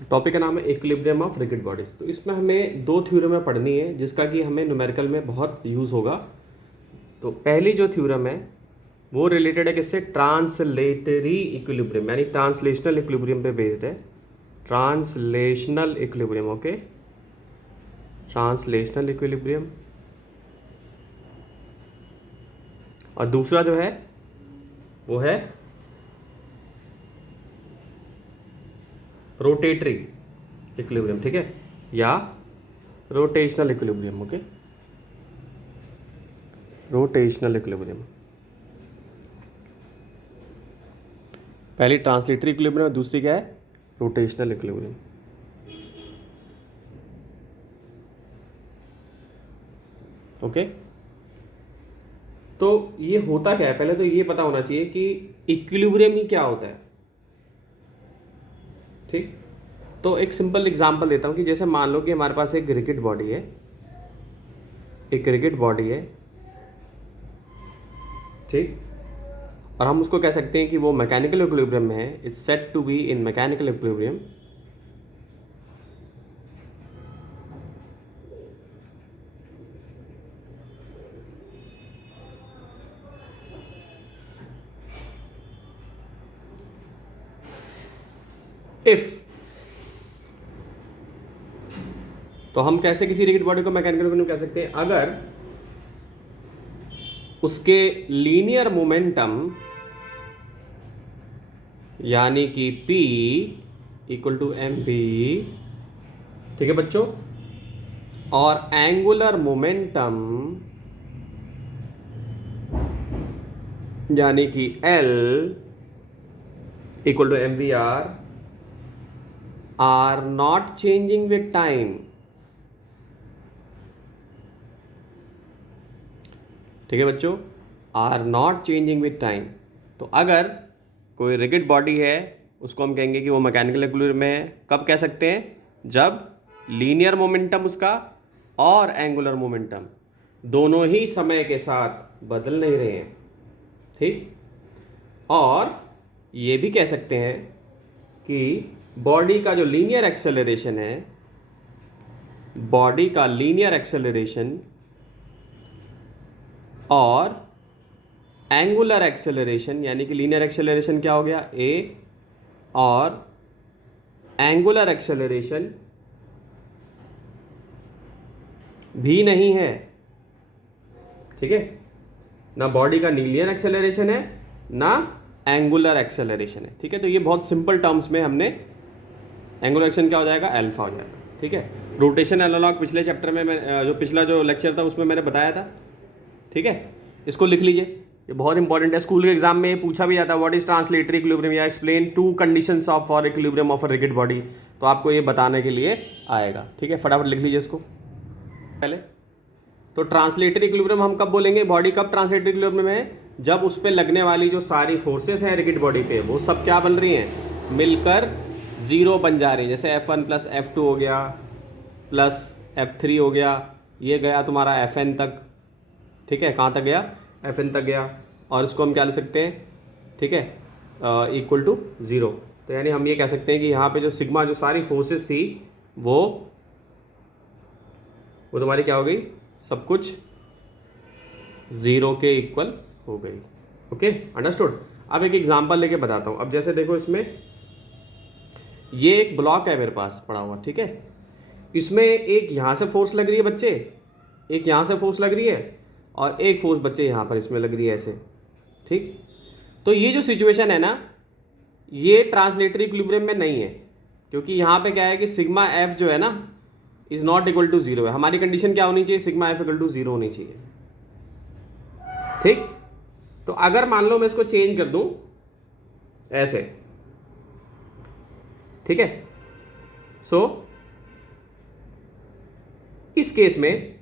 Topic का नाम है इक्विलिब्रियम ऑफ रिजिड बॉडीज। तो इसमें हमें दो थ्योरम पढ़नी है जिसका कि हमें न्यूमेरिकल में बहुत यूज़ होगा। तो पहली जो थ्योरम है वो रिलेटेड है किससे, ट्रांसलेटरी इक्विलिब्रियम यानी ट्रांसलेशनल इक्विलिब्रियम पे बेस्ड है। Translational equilibrium, okay, translational equilibrium. और दूसरा जो है वो है रोटेटरी इक्विलिब्रियम, ठीक है, या rotational equilibrium, okay, rotational equilibrium. पहली ट्रांसलेटरी इक्विलिब्रियम और दूसरी क्या है, रोटेशनल इक्विलिब्रियम। ओके, तो ये होता क्या है, पहले तो ये पता होना चाहिए कि इक्विलिब्रियम ही क्या होता है। ठीक, तो एक सिंपल एग्जांपल देता हूं कि जैसे मान लो कि हमारे पास एक रिजिड बॉडी है, एक रिजिड बॉडी है, ठीक, और हम उसको कह सकते हैं कि वो मैकेनिकल इक्विलिब्रियम में है, it's said to be in mechanical equilibrium. If, तो हम कैसे किसी रिजिड बॉडी को मैकेनिकल इक्विलिब्रियम कह सकते हैं, अगर उसके लीनियर मोमेंटम यानी कि P equal to M V, ठीक है बच्चों, और एंगुलर मोमेंटम यानी कि L equal to M V are not changing with time. ठीक है बच्चों, are not changing with time. तो अगर कोई रिजिड बॉडी है उसको हम कहेंगे कि वो मैकेनिकल इक्विलिब्रियम में है। कब कह सकते हैं, जब लीनियर मोमेंटम उसका और एंगुलर मोमेंटम दोनों ही समय के साथ बदल नहीं रहे हैं। ठीक, और ये भी कह सकते हैं कि बॉडी का जो लीनियर एक्सेलरेशन है, बॉडी का लीनियर एक्सेलरेशन और एंगुलर एक्सेलरेशन, यानी कि लीनियर एक्सेलरेशन क्या हो गया a, और एंगुलर एक्सेलरेशन भी नहीं है। ठीक है, ना बॉडी का लीनियर एक्सेलरेशन है ना एंगुलर एक्सेलरेशन है। ठीक है, तो ये बहुत सिंपल टर्म्स में हमने एंगुलर एक्सेलरेशन क्या हो जाएगा, अल्फा हो जाएगा। ठीक है, रोटेशन एनालॉग पिछले चैप्टर में मैं जो पिछला जो लेक्चर था उसमें मैंने बताया था। ठीक है, इसको लिख लीजिए, ये बहुत इंपॉर्टेंट है। स्कूल के एग्जाम में ये पूछा भी जाता है, व्हाट इज ट्रांसलेटरी इक्विलिब्रियम या explain to conditions of for equilibrium of a rigid body. तो आपको ये बताने के लिए आएगा। ठीक है, फटाफट लिख लीजिए इसको पहले। तो ट्रांसलेटरी इक्विलिब्रियम हम कब बोलेंगे, बॉडी कब ट्रांसलेटरी इक्विलिब्रियम में है, जब उस पर लगने वाली जो सारी फोर्सेस हैं रिजिड बॉडी पे वो सब क्या बन रही हैं, मिलकर जीरो बन जा रही है। जैसे F1 प्लस F2 हो गया प्लस F3 हो गया, ये गया तुम्हारा Fn तक। ठीक है, कहाँ तक गया, Fn तक गया, और इसको हम क्या ले सकते हैं, ठीक है, इक्वल टू ज़ीरो। तो यानी हम ये कह सकते हैं कि यहाँ पे जो सिग्मा जो सारी फोर्सेस थी वो तुम्हारी क्या हो गई, सब कुछ ज़ीरो के इक्वल हो गई। Okay, understood. अब एक एग्जांपल लेके बताता हूँ। अब जैसे देखो, इसमें ये एक ब्लॉक है मेरे पास पड़ा हुआ, ठीक है, इसमें एक यहाँ से फोर्स लग रही है बच्चे, एक यहाँ से फोर्स लग रही है, और एक फोर्स बच्चे यहाँ पर इसमें लग रही है ऐसे। ठीक, तो ये जो सिचुएशन है ना, ये ट्रांसलेटरी इक्विलिब्रियम में नहीं है, क्योंकि यहाँ पे क्या है कि सिग्मा एफ जो है ना is not equal to zero है। हमारी कंडीशन क्या होनी चाहिए, sigma F equal to zero होनी चाहिए। ठीक, तो अगर मान लो मैं इसको चेंज कर दूं ऐसे, ठीक है, सो इस केस में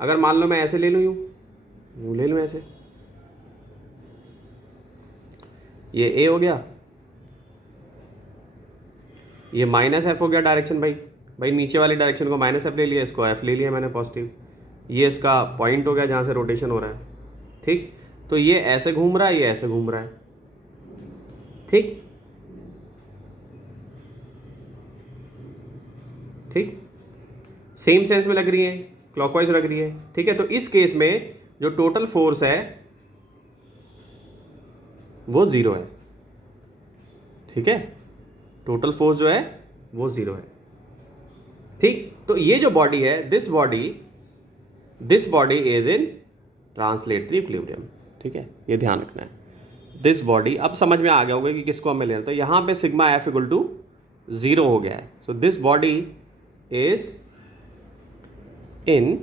अगर मान लो मैं ऐसे ले लूं, यूं ले लूं ऐसे, ये ए हो गया, ये माइनस एफ हो गया डायरेक्शन। भाई नीचे वाली डायरेक्शन को माइनस एफ ले लिया, इसको एफ ले लिया मैंने पॉजिटिव। ये इसका पॉइंट हो गया जहाँ से रोटेशन हो रहा है। ठीक, तो ये ऐसे घूम रहा है, ये ऐसे घूम रहा है। ठीक, ठीक, सेम सेंस में लग रही है, क्लॉकवाइज लग रही है, ठीक है। तो इस केस में जो टोटल फोर्स है वो 0 है, ठीक है, टोटल फोर्स जो है वो 0 है, ठीक। तो ये जो बॉडी है, this body is in translatory equilibrium, ठीक है, ये ध्यान रखना है। दिस बॉडी, अब समझ में आ गया होगा कि किसको हमें लेना, तो यहां पे सिग्मा एफ इक्वल टू 0 हो गया है। So this body is in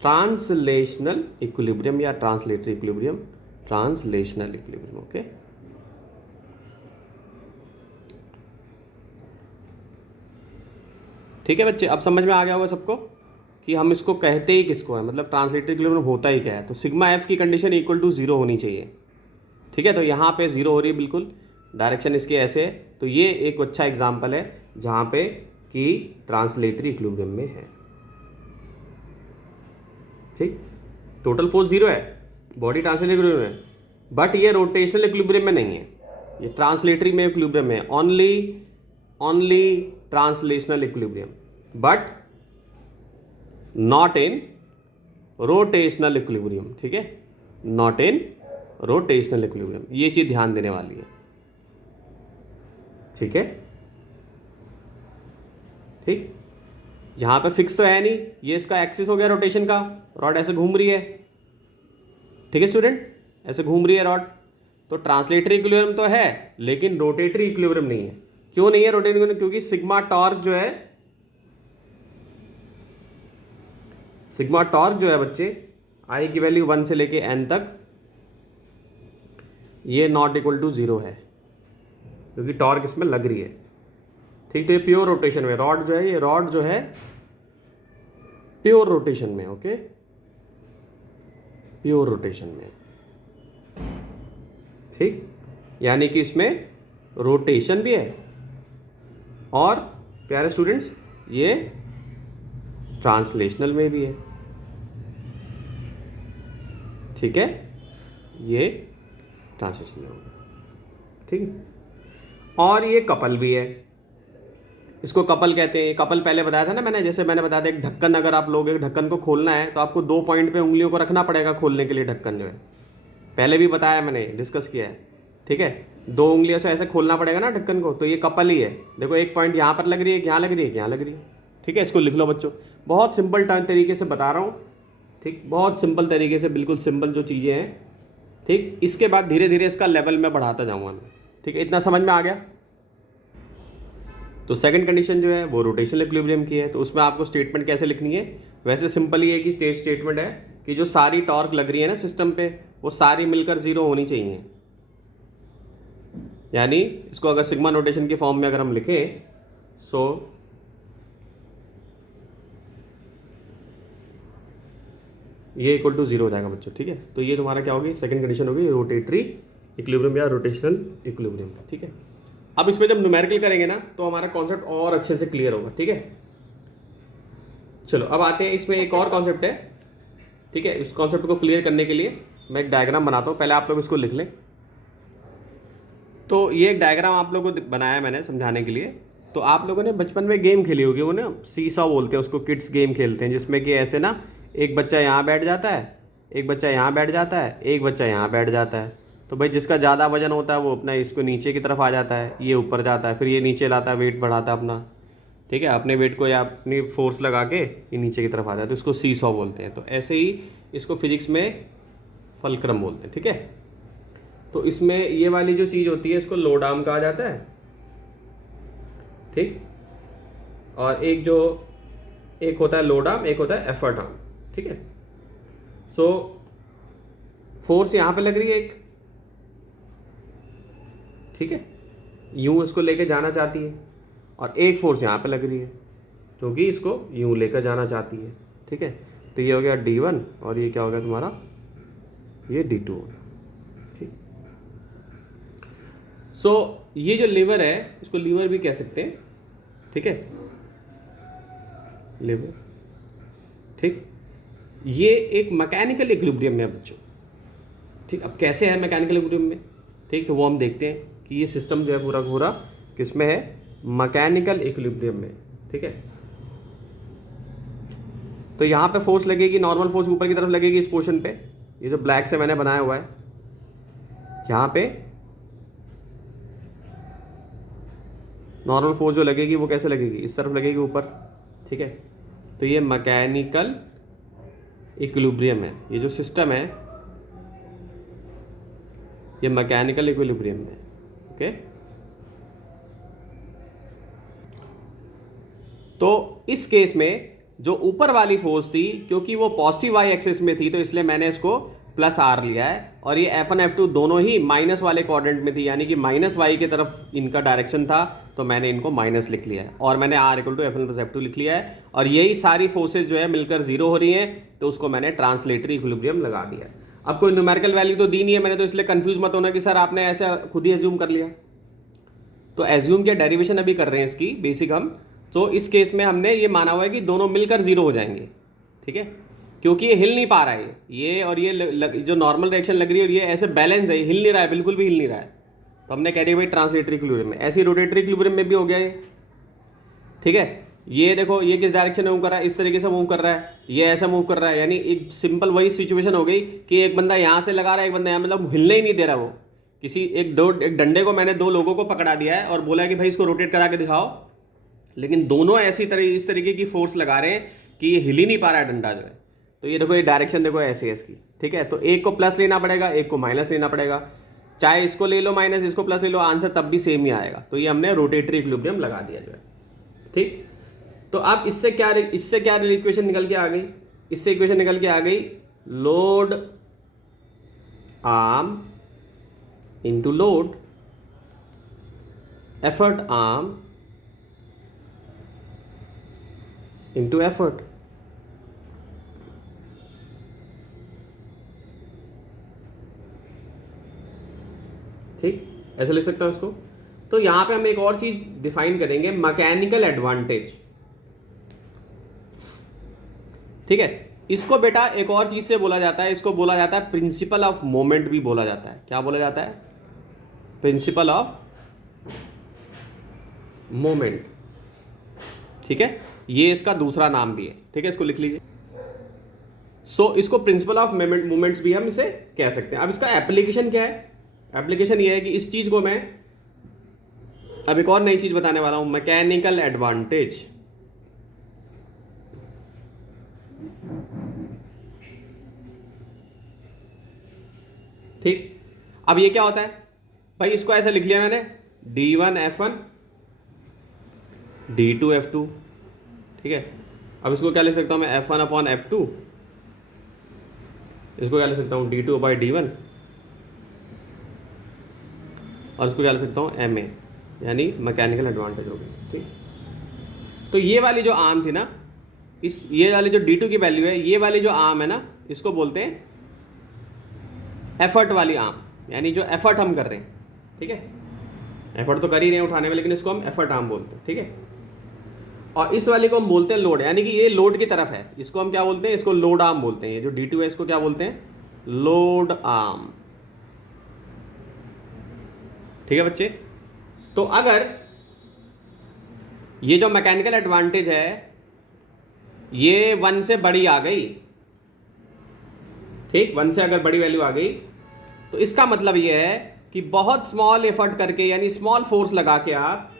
translational equilibrium या translatory equilibrium, translational equilibrium, okay. ठीक है बच्चे, अब समझ में आ गया होगा सबको कि हम इसको कहते ही किसको है, मतलब ट्रांसलेटरी इक्विलिब्रियम होता ही क्या है। तो सिग्मा एफ की कंडीशन इक्वल टू 0 होनी चाहिए, ठीक है। तो यहाँ पे 0 हो रही है, बिल्कुल डायरेक्शन इसकी ऐसे है। तो ये एक अच्छा एग्जाम्पल है जहाँ पे कि ट्रांसलेटरी इक्विलिब्रियम में है, ठीक। टोटल फोर्स 0 है, बॉडी ट्रांसलेटरी इक्विलिब्रियम है, बट ये रोटेशनल इक्विलिब्रियम में नहीं है, ये ट्रांसलेटरी में इक्विलिब्रियम में, only translational equilibrium, but not in rotational equilibrium, ठीक है, नॉट इन रोटेशनल इक्विलिब्रियम। ये चीज ध्यान देने वाली है, ठीक है, ठीक। यहां पे फिक्स तो है नहीं, ये इसका एक्सिस हो गया रोटेशन का, रॉड ऐसे घूम रही है, ठीक है स्टूडेंट, ऐसे घूम रही है रॉड। तो ट्रांसलेटरी इक्विलिब्रियम तो है लेकिन रोटेटरी इक्विलिब्रियम नहीं है। क्यों नहीं है रोटेटरी इक्विलिब्रियम? क्योंकि सिग्मा टॉर्क जो है बच्चे, आई की वैल्यू 1 से लेके n तक, ये नॉट इक्वल टू 0 है, क्योंकि टॉर्क इसमें लग रही है, ठीक। तो ये प्योर रोटेशन में, रॉड जो है प्योर रोटेशन में, ओके, प्योर रोटेशन में, ठीक। यानी कि इसमें रोटेशन भी है और प्यारे स्टूडेंट्स ये ट्रांसलेशनल में भी है, ठीक है, ये ट्रांसलेशनल में होगा, ठीक है। और ये कपल भी है, इसको कपल कहते हैं। कपल पहले बताया था ना मैंने, जैसे मैंने बताया था एक ढक्कन, अगर आप लोग एक ढक्कन को खोलना है तो आपको 2 पॉइंट पे उंगलियों को रखना पड़ेगा खोलने के लिए, ढक्कन जो है, पहले भी बताया मैंने, डिस्कस किया है, ठीक है। 2 उंगलियों से ऐसे खोलना पड़ेगा ना ढक्कन को, तो ये कपल ही है। देखो एक पॉइंट यहाँ पर लग रही है, यहाँ लग रही है, यहाँ लग रही है, ठीक है। इसको लिख लो बच्चों, बहुत सिंपल तरीके से बता रहा हूँ, ठीक, बहुत सिंपल तरीके से, बिल्कुल सिंपल जो चीज़ें हैं, ठीक। इसके बाद धीरे धीरे इसका लेवल में बढ़ाता जाऊँगा मैं, ठीक है। इतना समझ में आ गया? तो सेकंड कंडीशन जो है वो रोटेशनल इक्विलिब्रियम की है। तो उसमें आपको स्टेटमेंट कैसे लिखनी है? वैसे सिंपल ही है कि स्टेटमेंट है कि जो सारी टॉर्क लग रही है ना सिस्टम पे, वो सारी मिलकर 0 होनी चाहिए। यानी इसको अगर सिग्मा नोटेशन के फॉर्म में अगर हम लिखें, सो ये इक्वल टू 0 हो जाएगा बच्चों, ठीक है। तो ये तुम्हारा क्या होगी? सेकंड कंडीशन होगी रोटेटरी इक्विलिब्रियम या रोटेशनल इक्विलिब्रियम का, ठीक है। अब इसमें जब न्यूमेरिकल करेंगे ना तो हमारा कॉन्सेप्ट और अच्छे से क्लियर होगा, ठीक है। चलो अब आते हैं, इसमें एक और कॉन्सेप्ट है, ठीक है। इस कॉन्सेप्ट को क्लियर करने के लिए मैं एक डायग्राम बनाता हूँ, पहले आप लोग इसको लिख लें। तो ये एक डायग्राम आप लोगों को बनाया मैंने समझाने के लिए। तो आप लोगों ने बचपन में गेम खेली होगी, वो ना सीसॉ बोलते हैं उसको, किड्स गेम खेलते हैं, जिसमें कि ऐसे ना एक बच्चा यहाँ बैठ जाता है, एक बच्चा यहाँ बैठ जाता है, एक बच्चा यहाँ बैठ जाता है। तो भाई जिसका ज़्यादा वजन होता है वो अपना इसको नीचे की तरफ आ जाता है, ये ऊपर जाता है, फिर ये नीचे लाता है, वेट बढ़ाता है अपना, ठीक है, अपने वेट को या अपनी फोर्स लगा के ये नीचे की तरफ आ जाता है। तो इसको सीसॉ बोलते हैं। तो ऐसे ही इसको फिजिक्स में फलक्रम बोलते हैं, ठीक है। तो इसमें ये वाली जो चीज़ होती है इसको लोड आर्म कहा जाता है, ठीक। और एक होता है लोड आर्म, एक होता है एफर्ट आर्म, ठीक है। सो फोर्स यहाँ पे लग रही है एक, ठीक है, यूं इसको लेके जाना चाहती है, और एक फोर्स यहाँ पे लग रही है जो कि इसको यूं लेकर जाना चाहती है, ठीक है। तो ये हो गया D1 और ये क्या हो गया तुम्हारा, ये D2 हो गया, ठीक। सो ये जो लीवर है इसको लीवर भी कह सकते हैं, ठीक है, लीवर, ठीक। ये एक मैकेनिकल इक्विलिब्रियम में है बच्चों, ठीक। अब कैसे है मैकेनिकल इक्विलिब्रियम में, ठीक, तो वो हम देखते हैं कि ये सिस्टम जो है पूरा पूरा किस में है, मैकेनिकल इक्विलिब्रियम में, ठीक है। तो यहाँ पे फोर्स लगेगी, नॉर्मल फोर्स ऊपर की तरफ लगेगी इस पोर्शन पे, ये जो ब्लैक से मैंने बनाया हुआ है, यहाँ पे नॉर्मल फोर्स जो लगेगी वो कैसे लगेगी, इस तरफ लगेगी ऊपर, ठीक है। तो ये मैकेनिकल इक्विलिब्रियम है, ये जो सिस्टम है ये मैकेनिकल इक्विलिब्रियम है, ओके। तो इस केस में जो ऊपर वाली फोर्स थी, क्योंकि वो पॉजिटिव वाई एक्सिस में थी तो इसलिए मैंने इसको प्लस आर लिया है, और ये F1 F2 दोनों ही माइनस वाले क्वाड्रेंट में थी, यानी कि माइनस वाई की तरफ इनका डायरेक्शन था, तो मैंने इनको माइनस लिख लिया है, और मैंने R equal to F1 plus F2 लिख लिया है, और यही सारी फोर्सेज जो है मिलकर जीरो हो रही हैं, तो उसको मैंने ट्रांसलेटरी इक्विलिब्रियम लगा दिया है। अब कोई न्यूमेरिकल वैल्यू तो दी नहीं है मैंने, तो इसलिए कंफ्यूज मत होना कि सर आपने ऐसा खुद ही एज्यूम कर लिया। तो एज्यूम क्या, डेरिवेशन अभी कर रहे हैं इसकी बेसिक हम। तो इस केस में हमने ये माना हुआ है कि दोनों मिलकर जीरो हो जाएंगे, ठीक है, क्योंकि ये हिल नहीं पा रहा है, ये और ये जो नॉर्मल रिएक्शन लग रही है और ये ऐसे बैलेंस है, हिल नहीं रहा है, बिल्कुल भी हिल नहीं रहा है, तो हमने कह दिया भाई ट्रांसलेटरी इक्विलिब्रियम में। ऐसे रोटेटरी इक्विलिब्रियम में भी हो गया ये, ठीक है। ये देखो ये किस डायरेक्शन में मूव कर रहा है, इस तरीके से मूव कर रहा है, ये ऐसा मूव कर रहा है, यानी एक सिंपल वही सिचुएशन हो गई कि एक बंदा यहाँ से लगा रहा है, एक बंदा यहाँ, मतलब हिलने ही नहीं दे रहा वो। किसी एक डंडे को मैंने दो लोगों को पकड़ा दिया है और बोला कि भाई इसको रोटेट करा के दिखाओ, लेकिन दोनों ऐसी तरह इस तरीके की फोर्स लगा रहे हैं कि ये हिल ही नहीं पा रहा है डंडा जो है। तो ये देखो ये डायरेक्शन देखो ऐसे है इसकी, ठीक है। तो एक को प्लस लेना पड़ेगा, एक को माइनस लेना पड़ेगा, चाहे इसको ले लो माइनस, इसको प्लस ले लो, आंसर तब भी सेम ही आएगा। तो ये हमने रोटेटरी इक्विलिब्रियम लगा दिया जो है, ठीक। तो अब इससे क्या इक्वेशन निकल के आ गई, इससे इक्वेशन निकल के आ गई, load arm into load, effort arm into effort. ठीक, ऐसे लिख सकता हूं इसको। तो यहां पे हम एक और चीज डिफाइन करेंगे, मैकेनिकल एडवांटेज, ठीक है। इसको बेटा एक और चीज से बोला जाता है, इसको बोला जाता है प्रिंसिपल ऑफ मोमेंट भी बोला जाता है। क्या बोला जाता है? प्रिंसिपल ऑफ मोमेंट, ठीक है। ये इसका दूसरा नाम भी है, ठीक है, इसको लिख लीजिए। सो इसको प्रिंसिपल ऑफ मोमेंट्स भी हम इसे कह सकते हैं। अब इसका एप्लीकेशन क्या है? एप्लीकेशन ये है कि इस चीज को मैं अब एक और नई चीज बताने वाला हूं, मैकेनिकल एडवांटेज। ठीक, अब ये क्या होता है भाई, इसको ऐसे लिख लिया मैंने, d1 f1 d2 f2, ठीक है। अब इसको क्या लिख सकता हूं मैं, f1 अपॉन f2, इसको क्या लिख सकता हूं d2 बाई d1, और इसको क्या लिख सकता हूं ma, यानी मैकेनिकल एडवांटेज हो गई, ठीक। तो ये वाली जो आर्म थी ना, ये वाली जो d2 की वैल्यू है, ये वाली जो आर्म है ना, इसको बोलते हैं एफर्ट वाली आर्म, यानी जो एफर्ट हम कर रहे हैं, ठीक है। एफर्ट तो कर ही रहे हैं उठाने में, लेकिन इसको हम एफर्ट आर्म बोलते हैं, ठीक है। और इस वाले को हम बोलते हैं लोड, यानी कि ये लोड की तरफ है, इसको हम क्या बोलते हैं, इसको लोड आर्म बोलते हैं। ये जो d2 है इसको क्या बोलते हैं, लोड आर्म, ठीक है बच्चे। तो अगर ये जो मैकेनिकल एडवांटेज है ये 1 से बड़ी आ गई, ठीक, 1 से अगर बड़ी वैल्यू आ गई, तो इसका मतलब ये है कि बहुत स्मॉल एफर्ट करके, यानी स्मॉल फोर्स लगा के आप,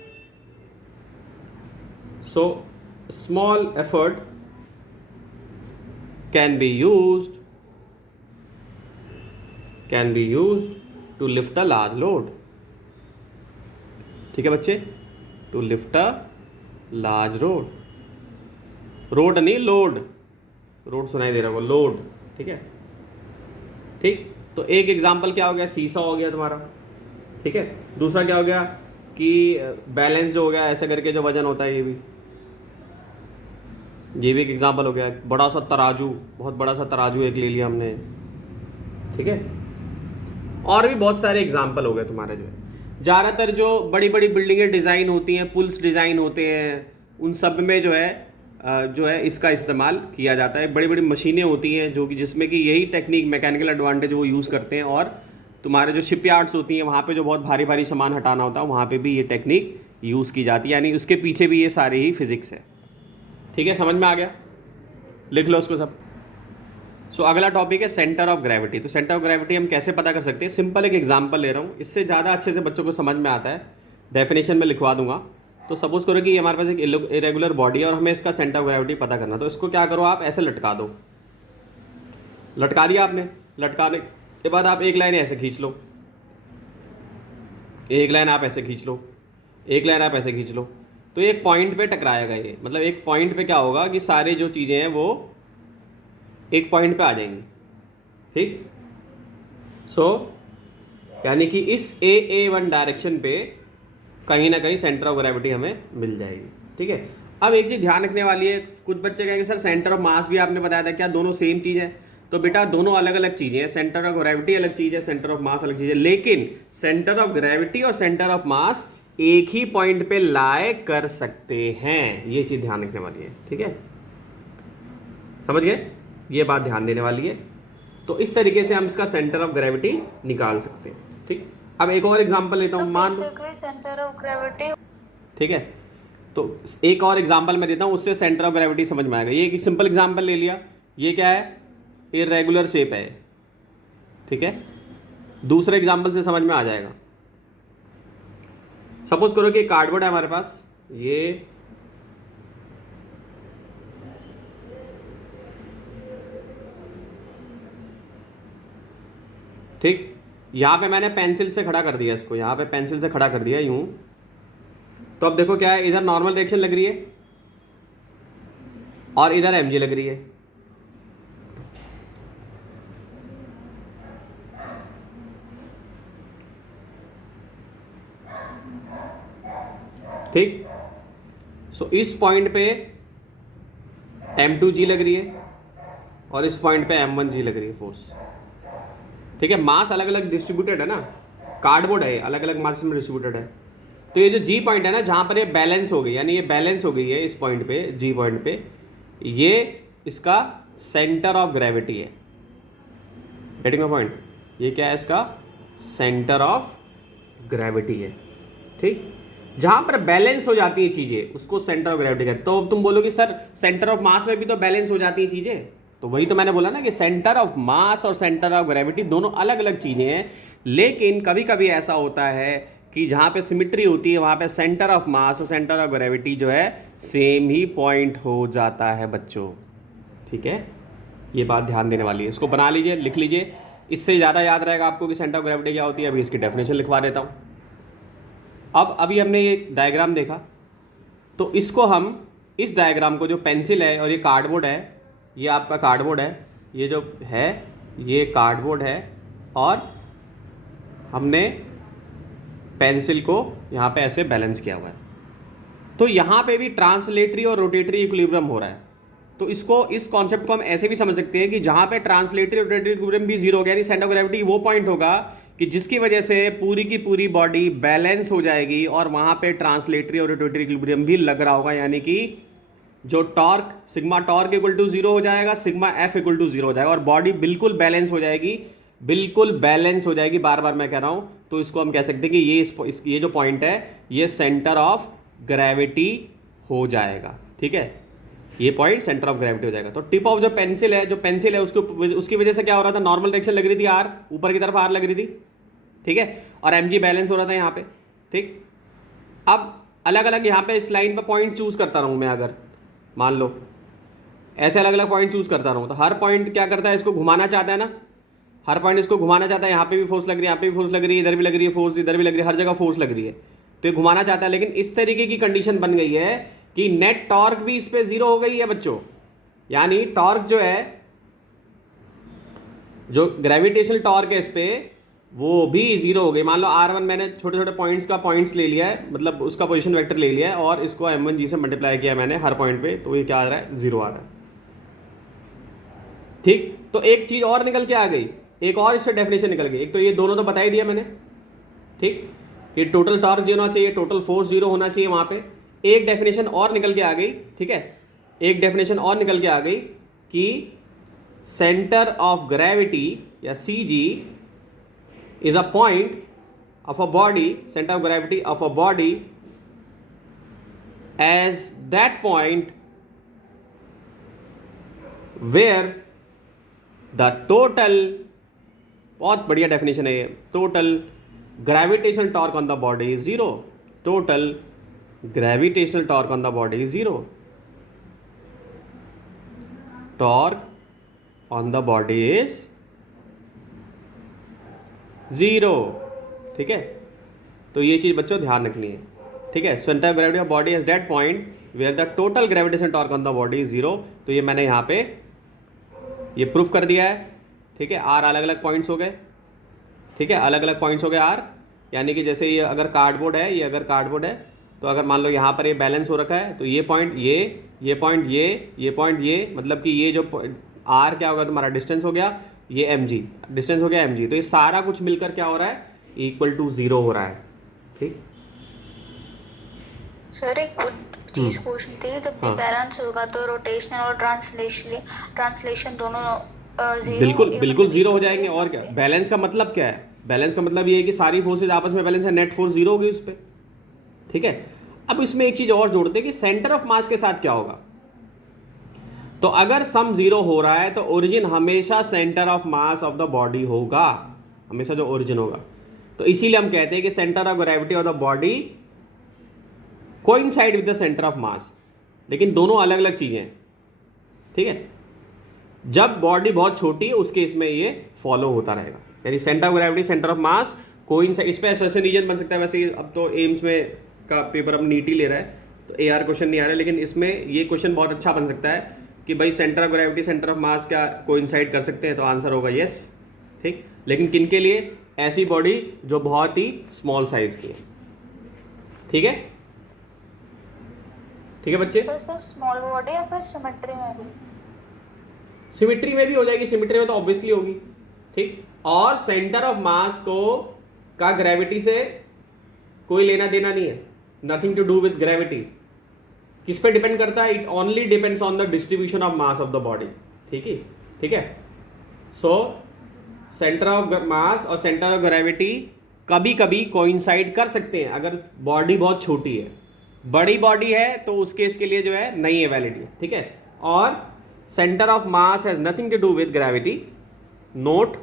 so small effort can be used to lift a large load, ठीक है बच्चे, to lift a large road नहीं लोड, रोड सुनाई दे रहा है वो लोड, ठीक है, ठीक। तो एक एग्जांपल क्या हो गया, सीसा हो गया तुम्हारा, ठीक है। दूसरा क्या हो गया कि बैलेंस जो हो गया, ऐसे करके जो वजन होता है, ये भी एक एग्जांपल हो गया। बड़ा सा तराजू, बहुत बड़ा सा तराजू एक ले लिया हमने, ठीक है। और भी बहुत सारे एग्जांपल हो गए तुम्हारे। जो है ज़्यादातर जो बड़ी बड़ी बिल्डिंगें डिज़ाइन होती हैं, पुल्स डिज़ाइन होते हैं, उन सब में जो है इसका इस्तेमाल किया जाता है। बड़ी बड़ी मशीनें होती हैं जो कि जिसमें कि यही टेक्निक मैकेनिकल एडवांटेज वो यूज़ करते हैं। और तुम्हारे जो शिपयार्ड्स होती हैं, वहाँ पे जो बहुत भारी भारी सामान हटाना होता है, वहाँ पे भी ये टेक्निक यूज़ की जाती है, यानी उसके पीछे भी ये सारी ही फिजिक्स है। ठीक है, समझ में आ गया, लिख लो उसको सब। सो अगला टॉपिक है सेंटर ऑफ ग्रेविटी। तो सेंटर ऑफ ग्रेविटी हम कैसे पता कर सकते हैं? सिंपल एक एग्जांपल ले रहा हूँ, इससे ज़्यादा अच्छे से बच्चों को समझ में आता है। डेफिनेशन में लिखवा दूंगा। तो सपोज करो कि ये हमारे पास एक इरेगुलर बॉडी है और हमें इसका सेंटर ऑफ ग्रेविटी पता करना। तो इसको क्या करो, आप ऐसे लटका दो। लटका दिया आपने, लटकाने के बाद आप एक लाइन ऐसे खींच लो, एक लाइन आप ऐसे खींच लो, एक लाइन आप ऐसे खींच लो। तो एक पॉइंट पे टकराएगा ये, मतलब एक पॉइंट पे क्या होगा कि सारे जो चीज़ें हैं वो एक पॉइंट पे आ जाएंगी। ठीक, सो यानी कि इस A1 डायरेक्शन पे कहीं ना कहीं सेंटर ऑफ ग्रेविटी हमें मिल जाएगी। ठीक है, अब एक चीज़ ध्यान रखने वाली है, कुछ बच्चे कहेंगे सर सेंटर ऑफ मास भी आपने बताया था, क्या दोनों सेम चीज़ है? तो बेटा दोनों अलग अलग चीज़ें हैं, सेंटर ऑफ ग्रेविटी अलग चीज़ है, सेंटर ऑफ मास अलग चीज़ है, लेकिन सेंटर ऑफ ग्रेविटी और सेंटर ऑफ मास एक ही पॉइंट पे लाए कर सकते हैं, ये चीज़ ध्यान रखने वाली है। ठीक है, समझ गए, ये बात ध्यान देने वाली है। तो इस तरीके से हम इसका सेंटर ऑफ ग्रेविटी निकाल सकते हैं। ठीक, अब एक और एग्जांपल लेता हूँ, मान लो सेंटर ऑफ ग्रेविटी। ठीक है, तो एक और एग्जांपल मैं देता हूँ, उससे सेंटर ऑफ ग्रेविटी समझ में आएगा। ये एक सिंपल एग्जांपल ले लिया, ये क्या है, इरेगुलर शेप है। ठीक है, दूसरे एग्जांपल से समझ में आ जाएगा। सपोज करो कि कार्डबोर्ड है हमारे पास, ये ठीक, यहां पे मैंने पेंसिल से खड़ा कर दिया इसको, यहां पे पेंसिल से खड़ा कर दिया यूं। तो अब देखो क्या है, इधर नॉर्मल डायरेक्शन लग रही है और इधर एमजी लग रही है। ठीक, सो इस पॉइंट पे M2G लग रही है और इस पॉइंट पे M1G लग रही है फोर्स। ठीक है, मास अलग अलग डिस्ट्रीब्यूटेड है ना, कार्डबोर्ड है, अलग अलग मास में डिस्ट्रीब्यूटेड है। तो ये जो G पॉइंट है ना, जहां पर ये बैलेंस हो गई, यानी ये बैलेंस हो गई है इस पॉइंट पे, G पॉइंट पे, ये इसका सेंटर ऑफ ग्रेविटी है। गेटिंग माय पॉइंट, ये क्या है, इसका सेंटर ऑफ ग्रेविटी है। ठीक, जहां पर बैलेंस हो जाती है चीजें उसको सेंटर ऑफ ग्रेविटी कहते हैं। तो तुम बोलोगे सर सेंटर ऑफ मास में भी तो बैलेंस हो जाती है चीजें, तो वही तो मैंने बोला ना कि सेंटर ऑफ मास और सेंटर ऑफ ग्रेविटी दोनों अलग अलग चीजें हैं। लेकिन कभी कभी ऐसा होता है कि जहां पे सिमिट्री होती है वहां पे सेंटर ऑफ मास और सेंटर ऑफ ग्रेविटी जो है सेम ही पॉइंट हो जाता है बच्चों। ठीक है, ये बात ध्यान देने वाली है, इसको बना लीजिए, लिख लीजिए, इससे ज़्यादा याद रहेगा आपको कि सेंटर ऑफ ग्रेविटी क्या होती है। अभी इसकी डेफिनेशन लिखवा देता हूँ। अब अभी हमने ये डायग्राम देखा, तो इसको हम इस डायग्राम को, जो पेंसिल है और ये कार्डबोर्ड है, ये आपका कार्डबोर्ड है, ये जो है ये कार्डबोर्ड है, और हमने पेंसिल को यहाँ पे ऐसे बैलेंस किया हुआ है। तो यहाँ पे भी ट्रांसलेटरी और रोटेटरी इक्विलिब्रियम हो रहा है। तो इसको, इस कॉन्सेप्ट को हम ऐसे भी समझ सकते हैं कि जहाँ पे ट्रांसलेटरी और रोटेटरी इक्विलिब्रियम भी जीरो हो गया, यानी सेंटर ऑफ ग्रेविटी वो पॉइंट होगा कि जिसकी वजह से पूरी की पूरी बॉडी बैलेंस हो जाएगी और वहाँ पे ट्रांसलेटरी और रोटेटरी इक्विलिब्रियम भी लग रहा होगा, यानी कि जो torque, sigma torque equal to zero हो जाएगा, sigma F equal to zero हो जाएगा और बॉडी बिल्कुल बैलेंस हो जाएगी, बिल्कुल बैलेंस हो जाएगी। बार बार मैं कह रहा हूँ, तो इसको हम कह सकते हैं कि ये जो पॉइंट है ये सेंटर ऑफ ग्रेविटी हो जाएगा। ठीक है, ये पॉइंट सेंटर ऑफ ग्रेविटी हो जाएगा। तो टिप ऑफ जो पेंसिल है उसकी वजह से क्या हो रहा था, नॉर्मल डायरेक्शन लग रही थी आर, ऊपर की तरफ आर लग रही थी। ठीक है, और एमजी बैलेंस हो रहा था यहाँ पे। ठीक, अब अलग अलग यहाँ पे इस लाइन पे पॉइंट चूज करता रहूँ मैं, अगर मान लो ऐसे अलग अलग पॉइंट चूज करता रहूँ, तो हर पॉइंट क्या करता है, इसको घुमाना चाहता है ना, हर पॉइंट इसको घुमाना चाहता है। यहाँ पे भी फोर्स लग रही है, यहाँ पे भी फोर्स लग रही है, इधर भी लग रही है फोर्स, इधर भी लग रही है, हर जगह फोर्स लग रही है, तो ये घुमाना चाहता है। लेकिन इस तरीके की कंडीशन बन गई है कि नेट टॉर्क भी इस पे जीरो हो गई है बच्चों, यानी टॉर्क जो है, जो ग्रेविटेशनल टॉर्क है इस पे, वो भी जीरो हो गई। मान लो R1 मैंने छोटे छोटे पॉइंट्स का पॉइंट्स ले लिया है, मतलब उसका पोजीशन वेक्टर ले लिया है और इसको M1G से मल्टीप्लाई किया मैंने हर पॉइंट पे, तो ये क्या आ रहा है, जीरो आ रहा है। ठीक, तो एक चीज और निकल के आ गई, एक और इससे डेफिनेशन निकल गई। एक तो ये दोनों तो बता ही दिया मैंने, ठीक, कि टोटल टॉर्क जीरो होना चाहिए, टोटल फोर्स जीरो होना चाहिए वहां पे। एक डेफिनेशन और निकल के आ गई, ठीक है, एक डेफिनेशन और निकल के आ गई कि सेंटर ऑफ ग्रेविटी या CG is a point of a body, center of gravity of a body as that point where the total, बहुत बढ़िया डेफिनेशन है ये, total gravitational torque on the body is zero, total gravitational torque on the body is zero, torque on the body is zero. ठीक है, तो ये चीज बच्चों ध्यान रखनी है। ठीक है, centre of gravity of body is that point where the total gravitation torque on the body is zero. तो ये मैंने यहाँ पे ये प्रूफ कर दिया है। ठीक है, आर अलग अलग पॉइंट्स हो गए। ठीक है, अलग अलग पॉइंट्स हो गए आर, यानी कि जैसे ये अगर कार्डबोर्ड है, ये अगर कार्डबोर्ड है, तो अगर मान लो यहाँ पर ये बैलेंस हो रखा है, तो ये पॉइंट ये पॉइंट ये पॉइंट ये, मतलब कि ये जो आर क्या होगा तुम्हारा डिस्टेंस हो गया, ये एम जी डिस्टेंस हो गया एम जी। तो ये सारा कुछ मिलकर क्या हो रहा है, इक्वल टू जीरो हो रहा है। ठीक, सर एक चीज पूछनी थी, जब भी बैलेंस होगा तो रोटेशनल और ट्रांसलेशन दोनों जीरो, बिल्कुल बिल्कुल जीरो हो जाएंगे। और क्या, बैलेंस का मतलब क्या है, बैलेंस का मतलब ये है कि सारी फोर्सेज आपस में बैलेंस है, नेट फोर्स जीरो होगी उस पर। ठीक है, अब इसमें एक चीज और जोड़ते हैं कि सेंटर ऑफ मास के साथ क्या होगा। तो अगर सम जीरो हो रहा है तो ओरिजिन हमेशा centre of mass of the body होगा, हमेशा जो ओरिजिन होगा। तो इसीलिए हम कहते हैं कि centre of gravity of the body coincide with the centre of मास, लेकिन दोनों अलग अलग चीजें हैं। ठीक है, जब बॉडी बहुत छोटी है उस केस में ये फॉलो होता रहेगा, यानी centre of gravity centre of mass coincide. इस पे एसर्शन रीजन बन सकता है। वैसे अब तो एम्स में का पेपर अब नीट ही ले रहा है, तो एआर क्वेश्चन नहीं आ रहा है, लेकिन इसमें ये क्वेश्चन बहुत अच्छा बन सकता है कि भाई centre of gravity centre of मास क्या कोइंसाइड कर सकते हैं, तो आंसर होगा यस। ठीक, लेकिन किन के लिए, ऐसी बॉडी जो बहुत ही स्मॉल साइज की है। ठीक है, ठीक है बच्चे। सर स्मॉल बॉडी या फिर सिमेट्री में भी? सिमेट्री में भी हो जाएगी, सिमेट्री में तो ऑब्वियसली होगी। ठीक, और सेंटर ऑफ मास को का ग्रेविटी से कोई लेना देना नहीं है, nothing to do with gravity. किस पे डिपेंड करता है, it only depends on the distribution of mass of the body. ठीक है, सो सेंटर ऑफ मास और सेंटर ऑफ ग्रेविटी कभी कभी कोइंसाइड कर सकते हैं अगर बॉडी बहुत छोटी है। बड़ी बॉडी है तो उस केस के लिए जो है नहीं है वैलिडी। ठीक है, और centre of mass has nothing to do with gravity. Note,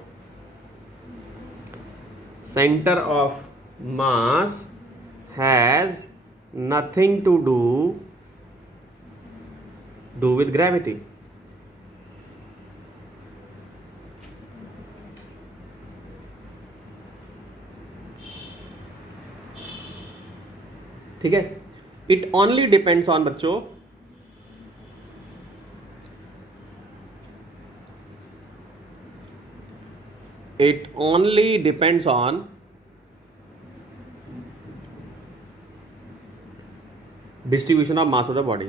centre of mass has nothing to do with gravity. ठीक है, इट ओनली डिपेंड्स ऑन बच्चों it only depends on distribution of mass of the body.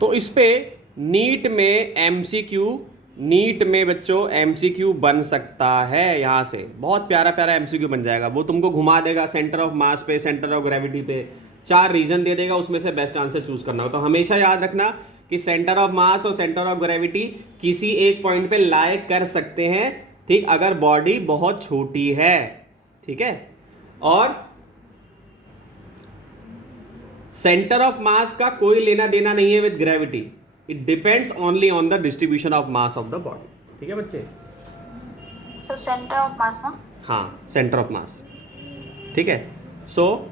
तो इस पे NEET में MCQ, NEET में बच्चों MCQ बन सकता है। यहां से बहुत प्यारा प्यारा एमसीक्यू बन जाएगा। वो तुमको घुमा देगा सेंटर ऑफ मास पे, सेंटर ऑफ ग्रेविटी पे, 4 रीजन दे देगा, उसमें से बेस्ट आंसर चूज करना हो। तो हमेशा याद रखना कि सेंटर ऑफ मास और सेंटर ऑफ ग्रेविटी किसी एक पॉइंट पे लाई कर सकते हैं। ठीक, अगर बॉडी बहुत छोटी है। ठीक है, और सेंटर ऑफ मास का कोई लेना देना नहीं है with gravity, it depends only on the distribution of mass of the body. ठीक है बच्चे, तो सेंटर ऑफ मास ना, हाँ सेंटर ऑफ मास। ठीक है, सो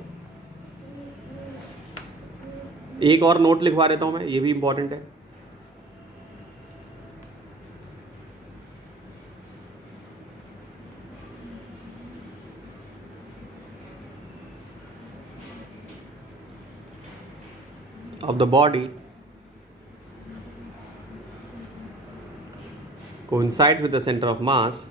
एक और नोट लिखवा देता हूं मैं, ये भी इंपॉर्टेंट है। of the body coincides with the center of mass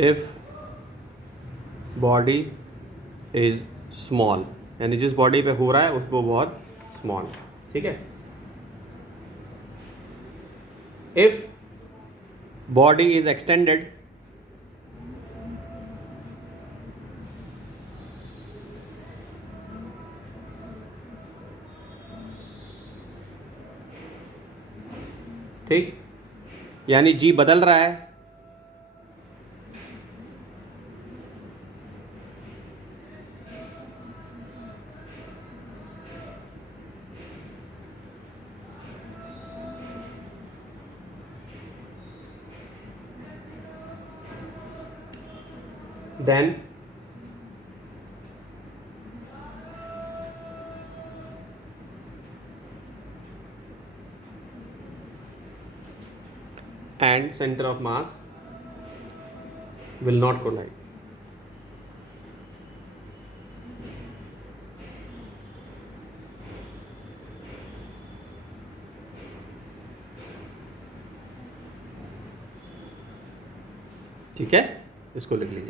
if body is small, यानी जिस बॉडी पे हो रहा है उसको बहुत स्मॉल। ठीक है, if body is extended ठीक, यानी जी बदल रहा है। Then and center of mass will not collide. ठीक है, इसको लिख लीजिए।